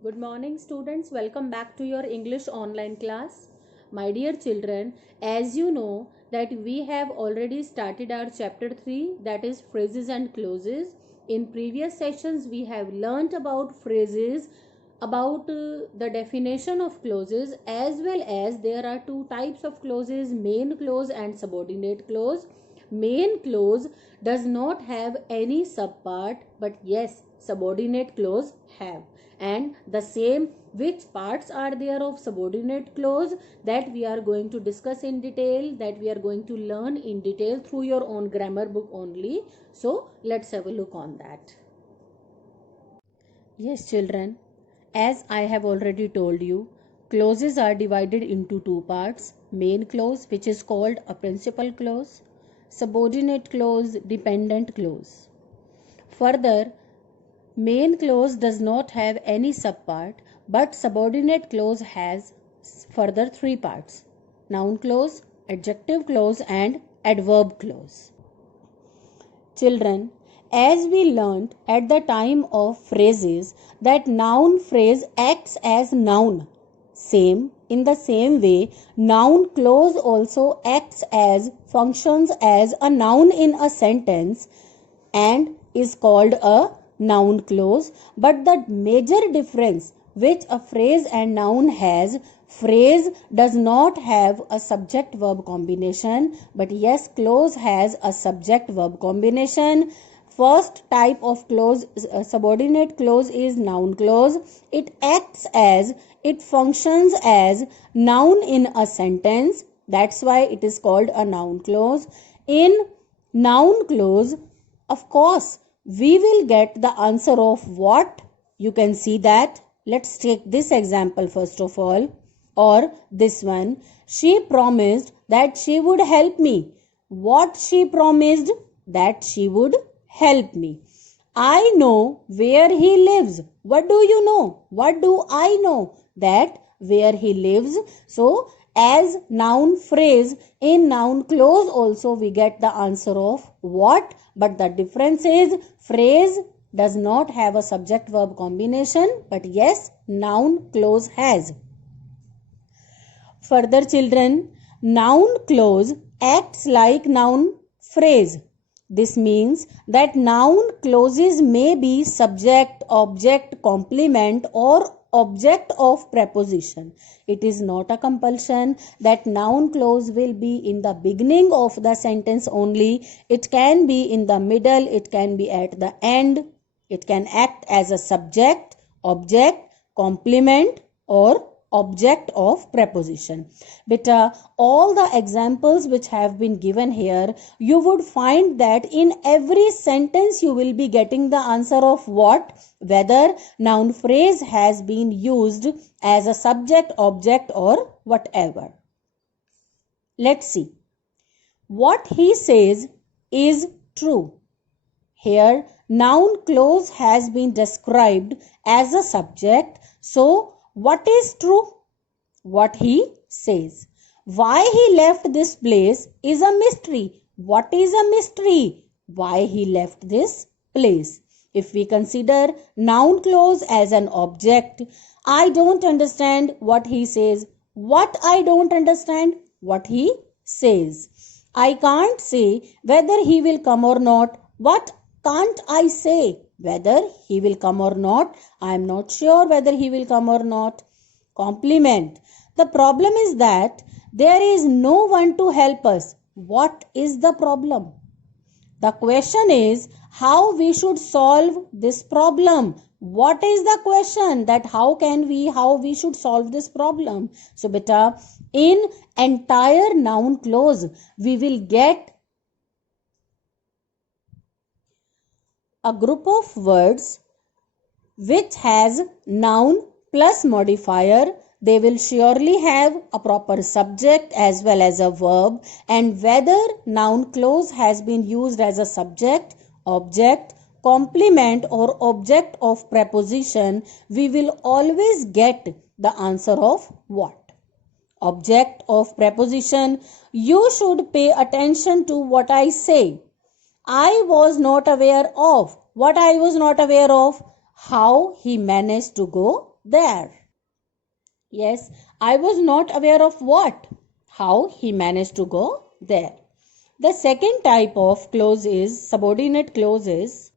Good morning, students. Welcome back to your English online class. My dear children, as you know that we have already started our chapter 3, that is phrases and clauses. In previous sessions we have learnt about phrases, about the definition of clauses, as well as there are two types of clauses, main clause and subordinate clause. Main clause does not have any subpart, but yes, subordinate clause have. And the same, which parts are there of subordinate clause, that we are going to discuss in detail, that we are going to learn in detail through your own grammar book only. So let's have a look on that. Yes, children, as I have already told you, clauses are divided into two parts: main clause, which is called a principal clause; subordinate clause, dependent clause. Further, main clause does not have any subpart, but subordinate clause has further three parts: noun clause, adjective clause, and adverb clause. Children, as we learnt at the time of phrases that noun phrase acts as noun, in the same way, noun clause also functions as a noun in a sentence and is called a noun clause. But the major difference which a phrase and noun has, phrase does not have a subject verb combination, but yes, clause has a subject verb combination. First type of clause, subordinate clause, is noun clause. It functions as noun in a sentence. That's why it is called a noun clause. In noun clause, of course, we will get the answer of what. You can see that. Let's take this example first of all, or this one. She promised that she would help me. What she promised? That she would help me. I know where he lives. What do you know? What do I know? That where he lives. So, as noun phrase, in noun clause also we get the answer of what, but the difference is phrase does not have a subject verb combination, but yes, noun clause has. Further, children, noun clause acts like noun phrase. This means that noun clauses may be subject, object, complement, or object of preposition. It is not a compulsion that noun clause will be in the beginning of the sentence only. It can be in the middle, it can be at the end. It can act as a subject, object, complement, or object of preposition. Beta, all the examples which have been given here, you would find that in every sentence you will be getting the answer of what, whether noun phrase has been used as a subject, object, or whatever. Let's see. What he says is true. Here, noun clause has been described as a subject. So, what is true? What he says. Why he left this place is a mystery. What is a mystery? Why he left this place. If we consider noun clause as an object, I don't understand what he says. What I don't understand? What he says. I can't say whether he will come or not. What can't I say? Whether he will come or not. I am not sure whether he will come or not. Complement. The problem is that there is no one to help us. What is the problem? The question is how we should solve this problem. What is the question? That how we should solve this problem. So beta, in entire noun clause, we will get a group of words which has noun plus modifier. They will surely have a proper subject as well as a verb, and whether noun clause has been used as a subject, object, complement, or object of preposition, we will always get the answer of what? Object of preposition. You should pay attention to what I say. I was not aware of. What I was not aware of? How he managed to go there. Yes, I was not aware of what? How he managed to go there. The second type of clause is subordinate clauses.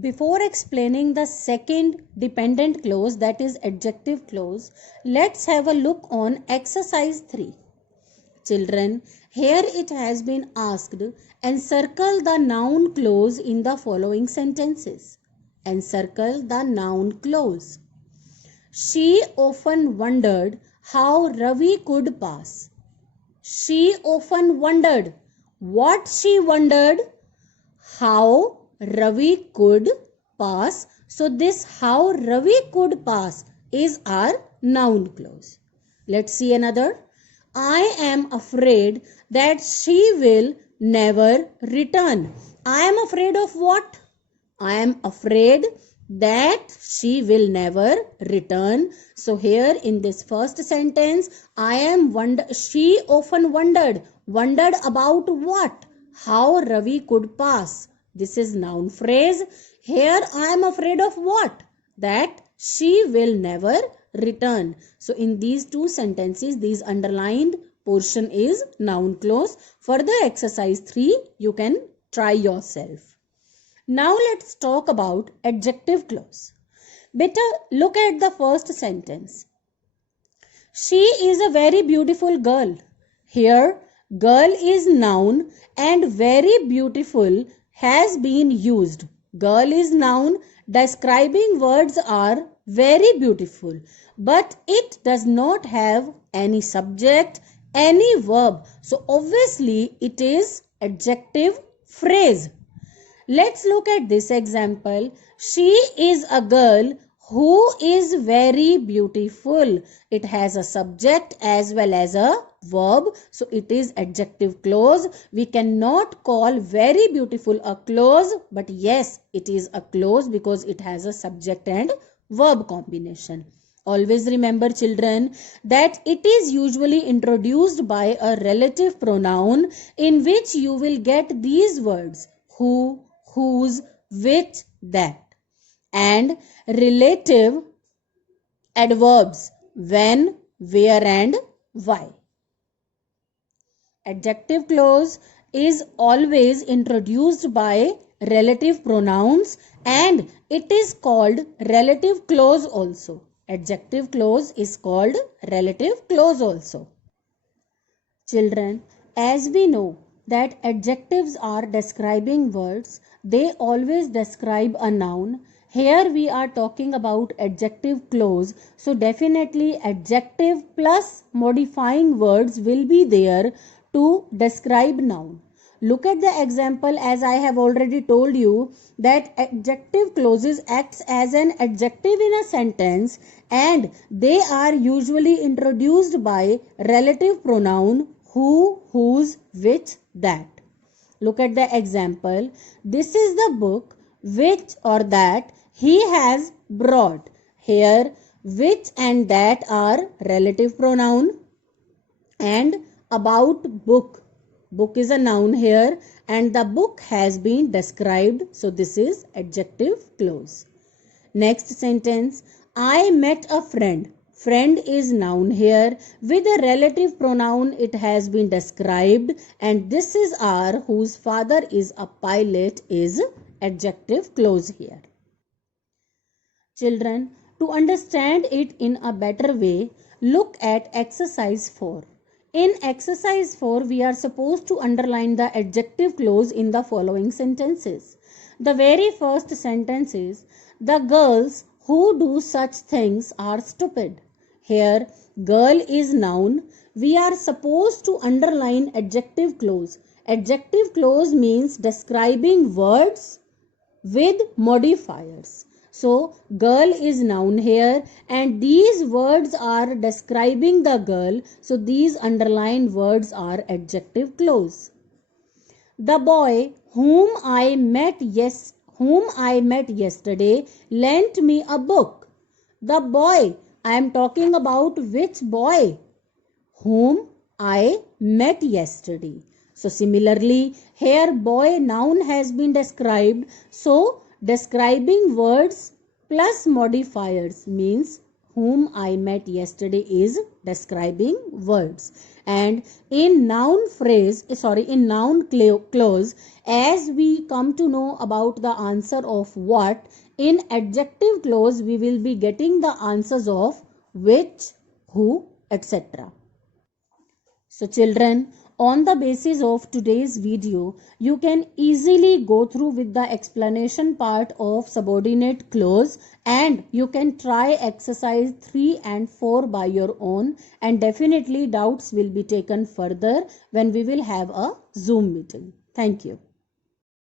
Before explaining the second dependent clause, that is adjective clause, let's have a look on exercise 3. Children, here it has been asked, encircle the noun clause in the following sentences. Encircle the noun clause. She often wondered how Ravi could pass. She often wondered. What she wondered? How Ravi could pass. So this how Ravi could pass is our noun clause. Let's see another. I am afraid that she will never return. I am afraid of what? I am afraid that she will never return. So here in this first sentence, she often wondered. Wondered about what? How Ravi could pass. This is noun phrase. Here I am afraid of what? That she will never return. So in these two sentences, these underlined portion is noun clause. Further exercise 3, you can try yourself. Now let's talk about adjective clause. Better look at the first sentence. She is a very beautiful girl. Here, girl is noun and very beautiful has been used. Girl is noun. Describing words are very beautiful, but it does not have any subject, any verb. So obviously it is adjective phrase. Let's look at this example. She is a girl who is very beautiful. It has a subject as well as a verb. So it is adjective clause. We cannot call very beautiful a clause, but yes, it is a clause because it has a subject and verb combination. Always remember, children, that it is usually introduced by a relative pronoun in which you will get these words: who, whose, which, that, and relative adverbs when, where, and why. Adjective clause is always introduced by relative pronouns and it is called relative clause also. Adjective clause is called relative clause also. Children, as we know that adjectives are describing words, they always describe a noun. Here we are talking about adjective clause, so definitely adjective plus modifying words will be there to describe noun. Look at the example, as I have already told you that adjective clauses acts as an adjective in a sentence and they are usually introduced by relative pronoun who, whose, which, that. Look at the example. This is the book which or that he has brought. Here which and that are relative pronoun and about book. Book is a noun here and the book has been described. So this is adjective clause. Next sentence. I met a friend. Friend is noun here. With a relative pronoun it has been described and this is our whose father is a pilot is adjective clause here. Children, to understand it in a better way, look at exercise 4. In exercise 4, we are supposed to underline the adjective clause in the following sentences. The very first sentence is, the girls who do such things are stupid. Here, girl is noun. We are supposed to underline adjective clause. Adjective clause means describing words with modifiers. So, girl is noun here and these words are describing the girl. So, these underlined words are adjective clause. The boy whom I met yesterday lent me a book. The boy, I am talking about which boy? Whom I met yesterday. So, similarly, here boy noun has been described. So, describing words plus modifiers means whom I met yesterday is describing words. And in noun clause, as we come to know about the answer of what, in adjective clause we will be getting the answers of which, who, etc. So children, on the basis of today's video, you can easily go through with the explanation part of subordinate clause, and you can try exercise 3 and 4 by your own, and definitely doubts will be taken further when we will have a Zoom meeting. Thank you.